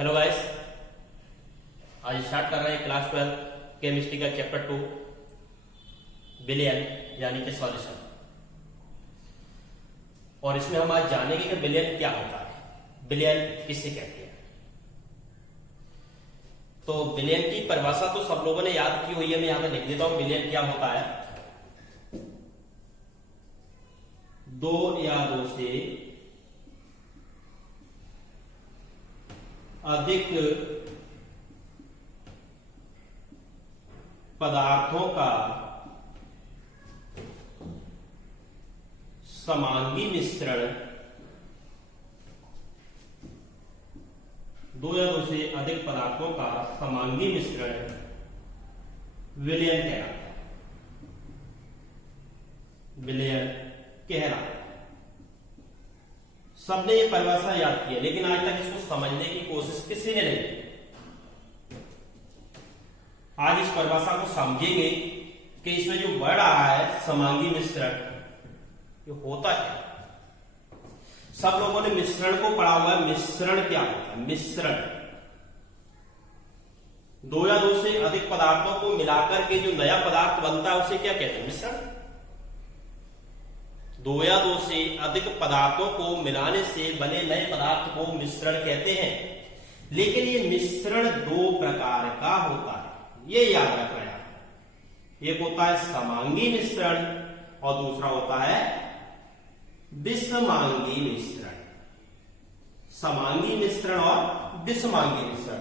Hello guys, आज start कर रहे हैं क्लास 12 केमिस्ट्री का चैप्टर 2 विलयन यानी कि सॉल्यूशन। और इसमें हम आज जानेंगे कि विलयन क्या होता है, विलयन किसे कहते हैं। तो विलयन की परिभाषा तो सब लोगों ने याद की हुई है, मैं यहां पर लिख देता हूं। विलयन क्या होता है? दो या दो से अधिक पदार्थों का समांगी मिश्रण, दो या दो से अधिक पदार्थों का समांगी मिश्रण विलयन कहलाता है। विलयन कहलाता है। सबने ये परिभाषा याद की है, लेकिन आज तक इसको समझने की कोशिश किसी ने नहीं की। आज इस परिभाषा को समझेंगे कि इसमें जो वर्ड आ रहा है समांगी मिश्रण, ये होता क्या। सब लोगों ने मिश्रण को पढ़ा हुआ है। मिश्रण क्या होता है? मिश्रण दो या दो से अधिक पदार्थों को मिलाकर के जो नया पदार्थ बनता है उसे क्या कहते हैं? मिश्रण। दो या दो से अधिक पदार्थों को मिलाने से बने नए पदार्थ को मिश्रण कहते हैं। लेकिन ये मिश्रण दो प्रकार का होता है, ये याद रखना है। एक होता है समांगी मिश्रण और दूसरा होता है विषमांगी मिश्रण। समांगी मिश्रण और विषमांगी मिश्रण।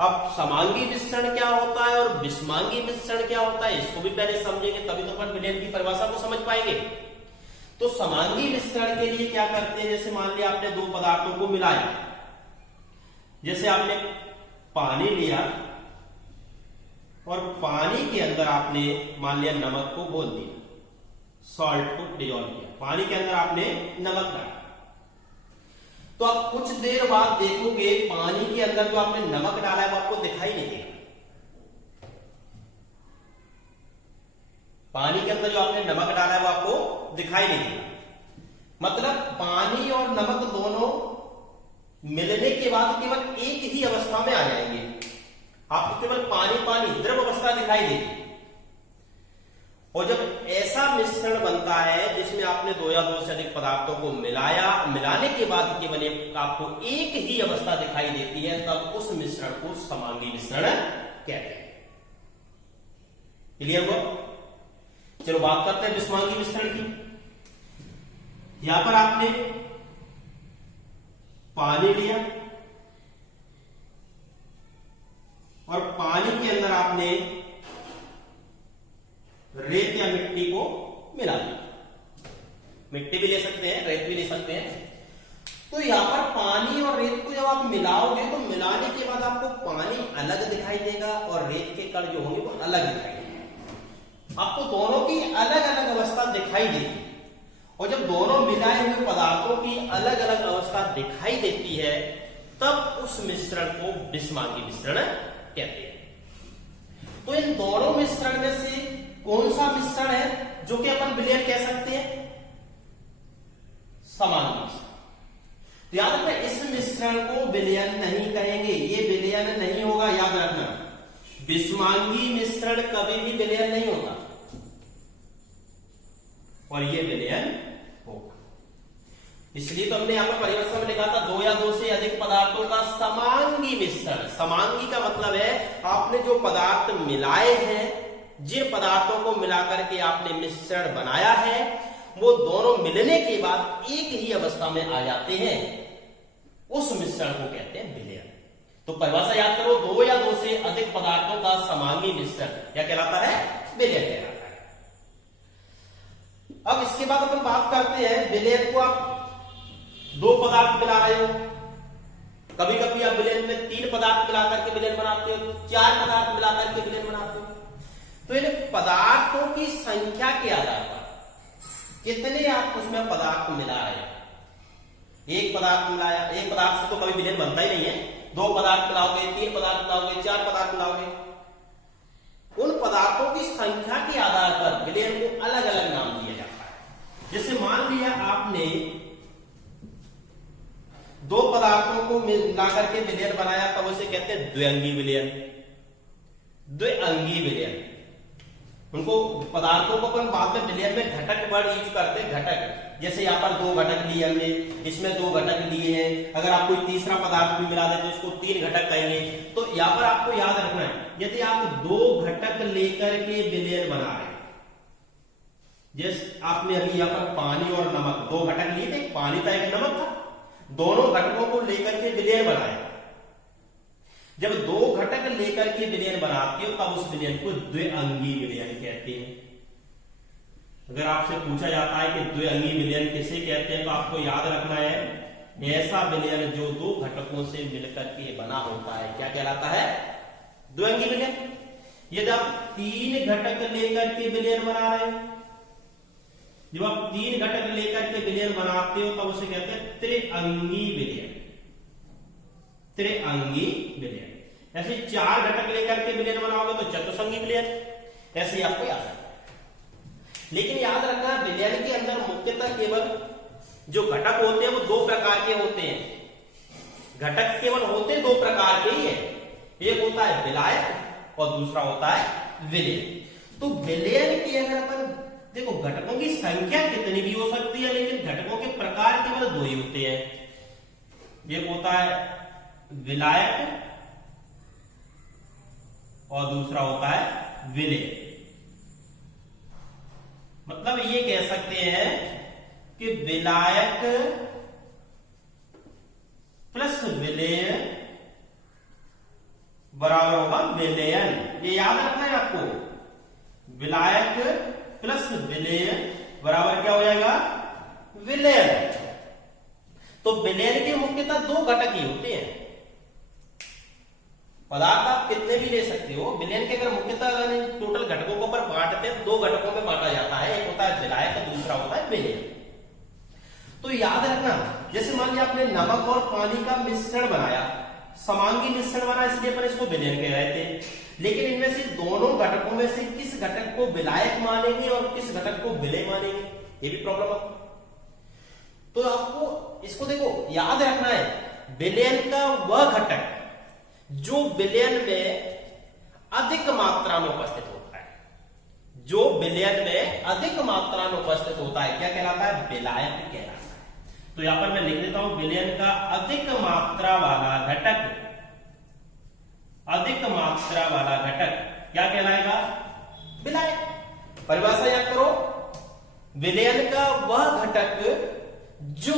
अब समांगी मिश्रण क्या होता है और विषमांगी मिश्रण क्या होता है, इसको भी पहले समझेंगे, तभी तो अपन विलयन की परिभाषा को समझ पाएंगे। तो समांगी मिश्रण के लिए क्या करते हैं? जैसे मान लिया आपने दो पदार्थों को मिलाया, जैसे आपने पानी लिया और पानी के अंदर आपने मान लिया नमक को घोल दिया, सॉल्ट को डिजोल्व किया, पानी के अंदर आपने नमक डाला। तो आप कुछ देर बाद देखोगे पानी के अंदर जो आपने नमक डाला है वो आपको दिखाई नहीं देगा। पानी के अंदर जो आपने नमक डाला है वो आपको दिखाई नहीं देगा। मतलब पानी और नमक दोनों मिलने के बाद केवल एक ही अवस्था में आ जाएंगे। आपको केवल पानी पानी द्रव अवस्था दिखाई देगी। और जब ऐसा मिश्रण बनता है जिसमें आपने दो या दो से अधिक पदार्थों को मिलाया, मिलाने के बाद केवल आपको एक ही अवस्था दिखाई देती है, तब उस मिश्रण को समांगी मिश्रण कहते हैं। क्लियर हुआ? चलो बात करते हैं विषमांगी मिश्रण की। यहां पर आपने पानी लिया और पानी के अंदर आपने रेत या मिट्टी को मिला दिया। मिट्टी भी ले सकते हैं, रेत भी ले सकते हैं। तो यहां पर पानी और रेत को जब आप मिलाओगे तो मिलाने के बाद आपको पानी अलग दिखाई देगा और रेत के कण जो होंगे वो अलग दिखाई देंगे। आपको दोनों की अलग अलग अवस्था दिखाई देगी। और जब दोनों मिलाए हुए पदार्थों की अलग अलग अवस्था दिखाई देती है, तब उस मिश्रण को विषमांगी मिश्रण कहते हैं। तो इन दोनों मिश्रण में से कौन सा मिश्रण है जो कि अपन विलयन कह सकते हैं? समांगी मिश्रण। तो याद रखना, इस मिश्रण को विलयन नहीं कहेंगे, ये विलयन नहीं होगा, याद रखना। विषमांगी मिश्रण कभी भी विलयन नहीं होता और ये विलयन होगा। इसलिए तो हमने यहां पर परिभाषा में लिखा था दो या दो से अधिक पदार्थों का समांगी मिश्रण। समांगी का मतलब है आपने जो पदार्थ मिलाए हैं, जिन पदार्थों को मिलाकर के आपने मिश्रण बनाया है, वो दोनों मिलने के बाद एक ही अवस्था में आ जाते हैं, उस मिश्रण को कहते हैं विलयन। तो परिभाषा याद करो, दो या दो से अधिक पदार्थों का समांगी मिश्रण क्या कहलाता है? विलयन कहलाता है। अब इसके बाद अपन बात करते हैं विलयन को। आप दो पदार्थ मिला रहे हो, कभी कभी आप विलयन में तीन पदार्थ मिलाकर के विलयन बनाते हो, चार पदार्थ मिलाकर के विलयन बनाते हो। तो इन पदार्थों की संख्या के आधार पर कितने आप उसमें पदार्थ मिला रहे हो। एक पदार्थ मिलाया, एक पदार्थ से तो कभी विलयन बनता ही नहीं है। दो पदार्थ मिलाओगे, तीन पदार्थ मिलाओगे, चार पदार्थ मिलाओगे, उन पदार्थों की संख्या के आधार पर विलयन को अलग अलग नाम दिया जाता है। जैसे मान लिया आपने दो पदार्थों को मिला करके विलयन बनाया तब उसे कहते हैं द्विअंगी विलयन। द्विअंगी विलयन, उनको पदार्थों को अपन बाद में विलयन में घटक वर्ड यूज करते हैं। घटक, जैसे यहाँ पर दो घटक लिए हमने, इसमें दो घटक लिए हैं, अगर आप कोई तीसरा पदार्थ भी मिला दें तो उसको तीन घटक कहेंगे। तो यहाँ पर आपको याद रखना है, यदि आप दो घटक लेकर के विलयन बना रहे हैं, जैसे आपने अभी यहाँ पर पानी और नमक दो घटक लिए थे, पानी था एक नमक था, दोनों घटकों को लेकर के विलयन बनाया। जब दो घटक लेकर के विलयन बनाते हो तब उस विलयन को द्विअंगी विलयन कहते हैं। अगर आपसे पूछा जाता है कि द्विअंगी विलयन किसे कहते हैं तो आपको याद रखना है ऐसा विलयन जो दो घटकों से मिलकर के बना होता है क्या कहलाता है? द्विअंगी विलयन। यदि आप तीन घटक लेकर के विलयन बना रहे हो, जब आप तीन घटक लेकर के विलयन बनाते हो तब उसे कहते हैं त्रिअंगी विलयन। त्रिअंगी विलयन। ऐसे चार घटक लेकर के विलयन बनाओगे तो चतुष्अंगी विलयन। ऐसे ही आपको याद रखना। लेकिन याद रखना विलयन के अंदर मुख्यतः केवल जो घटक होते हैं वो दो प्रकार के होते हैं। घटक केवल होते दो प्रकार के ही है, एक होता है विलायक और दूसरा होता है विलयन। तो विलयन की अगर अपन देखो, घटकों की संख्या कितनी भी हो सकती है लेकिन घटकों के प्रकार केवल दो ही होते हैं। एक होता है विलायक और दूसरा होता है विलयन। मतलब ये कह सकते हैं कि विलायक प्लस विलयन बराबर होगा विलयन। ये याद रखना है आपको, विलायक प्लस विलयन बराबर क्या हो जाएगा? विलयन। तो विलयन के मुख्यतः दो घटक ही होते हैं। पदार्थ आप कितने भी ले सकते हो, विलयन के अगर मुख्यतः टोटल घटकों को पर बांटते हैं दो घटकों में बांटा जाता है, एक होता है विलायक और दूसरा होता है विलयन। तो याद रखना, जैसे मान लिया आपने नमक और पानी का मिश्रण बनाया, समांगी मिश्रण बना, इसलिए अपन इसको विलयन कह रहे थे। लेकिन इनमें से दोनों घटकों में से किस घटक को विलायक मानेंगे और किस घटक को विलय मानेंगे, ये भी प्रॉब्लम है। तो आपको इसको देखो याद रखना है, विलयन का वह घटक जो विलयन में अधिक मात्रा में उपस्थित होता है, जो विलयन में अधिक मात्रा में उपस्थित होता है क्या कहलाता है? विलायक कहलाता है। तो यहां पर मैं लिख देता हूं, विलयन का अधिक मात्रा वाला घटक, अधिक मात्रा वाला घटक क्या कहलाएगा? विलायक। परिभाषा याद करो, विलयन का वह घटक जो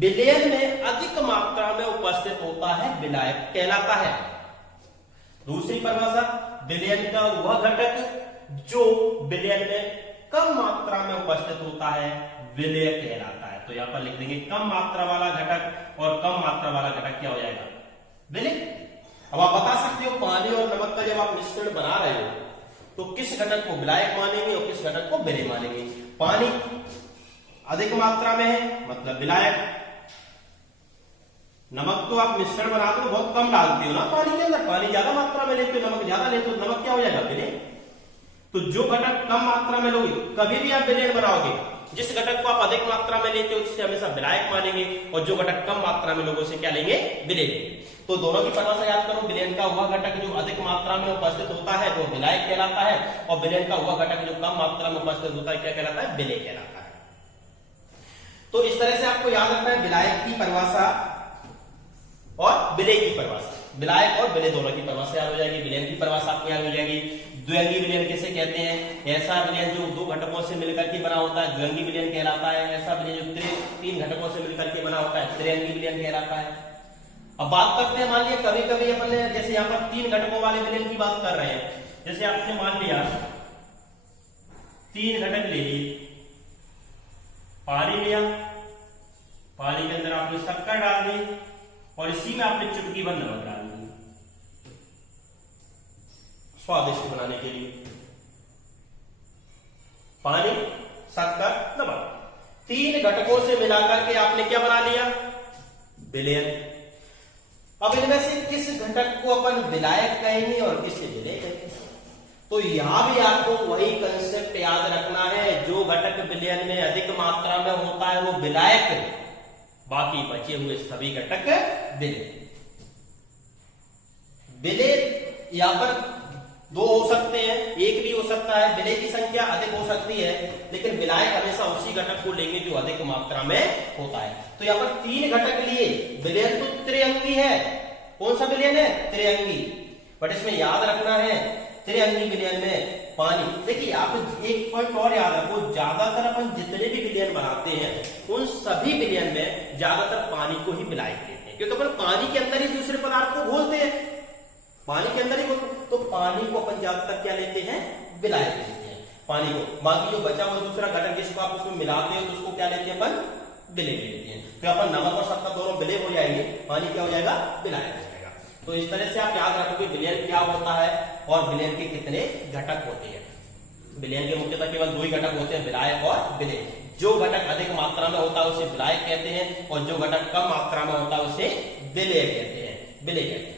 विलयन में अधिक मात्रा में उपस्थित होता है विलायक कहलाता है। दूसरी परिभाषा, विलयन का वह घटक जो विलयन में कम मात्रा में उपस्थित होता है विलय कहलाता है। तो यहां पर लिख देंगे कम मात्रा वाला घटक और कम मात्रा वाला घटक क्या हो जाएगा? विलय। अब आप बता सकते हो पानी और नमक का जब आप मिश्रण बना रहे हो तो किस घटक को विलायक मानेंगे और किस घटक को विलय मानेंगे। पानी अधिक मात्रा में है मतलब विलायक, नमक तो आप मिश्रण बनाते हो बहुत कम डालते हो ना पानी के अंदर, पानी ज्यादा मात्रा में लेते हो, नमक ज्यादा लेते हो, नमक क्या हो जाएगा? विलय। तो जो घटक कम मात्रा में लोगे, कभी भी आप विलयन बनाओगे, जिस घटक को आप अधिक मात्रा में लेते हो उसे हमेशा विलायक मानेंगे और जो घटक कम मात्रा में लोगों से क्या लेंगे? विलय। तो दोनों की परिभाषा याद करो, विलयन का वह घटक जो अधिक मात्रा में उपस्थित होता है वो विलायक कहलाता है और विलयन का वह घटक जो कम मात्रा में उपस्थित होता है क्या कहलाता है? विलय कहलाता है। तो इस तरह से आपको याद रखना है विलायक की परिभाषा और विलय की परिभाषा, विलायक और विलय दोनों की परिभाषा याद हो जाएगी। विलयन की परिभाषा आपको याद हो जाएगी। द्विअंगी विलयन किसे कहते हैं? ऐसा विलयन जो दो घटकों से मिलकर के बना होता है द्विअंगी विलयन कहलाता है। ऐसा विलयन जो तीन घटकों से मिलकर के बना होता है त्रिअंगी विलयन कहलाता है। अब बात करते हैं, मान लिया कभी कभी अपन ने जैसे यहाँ पर तीन घटकों वाले विलयन की बात कर रहे हैं, जैसे आपने मान लिया तीन घटक ले लिए, पानी लिया, पानी के अंदर आपने शक्कर डाल दी और इसी में आपने चुटकी भर नमक डाल दी स्वादिष्ट बनाने के लिए। पानी, शक्कर, नमक, तीन घटकों से मिलाकर के आपने क्या बना लिया? विलयन। अब इनमें से किस घटक को अपन विलायक कहेंगे और किसे विलय कहेंगे? तो यहां भी आपको वही कंसेप्ट याद रखना है, जो घटक विलयन में अधिक मात्रा में होता है वो विलायक, बाकी बचे हुए सभी घटक विलेय। विलेय यहां पर दो हो सकते हैं, एक भी हो सकता है, विलेय की संख्या अधिक हो सकती है, लेकिन विलायक हमेशा उसी घटक को लेंगे जो अधिक मात्रा में होता है। तो यहाँ पर 3 घटक लिए, विलयन तो त्रिअंगी है। कौन सा विलयन है? त्रिअंगी। बट इसमें याद रखना है त्रिअंगी विलयन में पानी, देखिए आप एक पॉइंट और याद रखो, ज्यादातर अपन जितने भी विलयन बनाते हैं उन सभी विलयन में ज्यादातर पानी को ही विलायक लेते हैं, क्योंकि अपन पानी के अंदर ही दूसरे पदार्थ को घोलते हैं, पानी के अंदर ही घोलते, तो पानी को अपन ज्यादातर क्या लेते हैं? विलायक लेते हैं पानी को। बाकी जो बचा हुआ दूसरा घटक जिसको आप उसमें मिलाते हैं तो उसको क्या लेते हैं? अपन विलेय लेते हैं। तो अपन नमक और शक्कर दोनों विलेय हो जाएंगे, पानी क्या हो जाएगा? विलायक हो जाएगा। तो इस तरह से आप याद रखोगे विलयन क्या होता है और विलयन के कितने घटक होते हैं। विलयन के मुख्यतः केवल 2 ही घटक होते हैं, विलायक और विलेय। जो घटक अधिक मात्रा में होता है उसे विलायक कहते हैं और जो घटक कम मात्रा में होता है उसे विलेय कहते हैं, विलेय कहते हैं।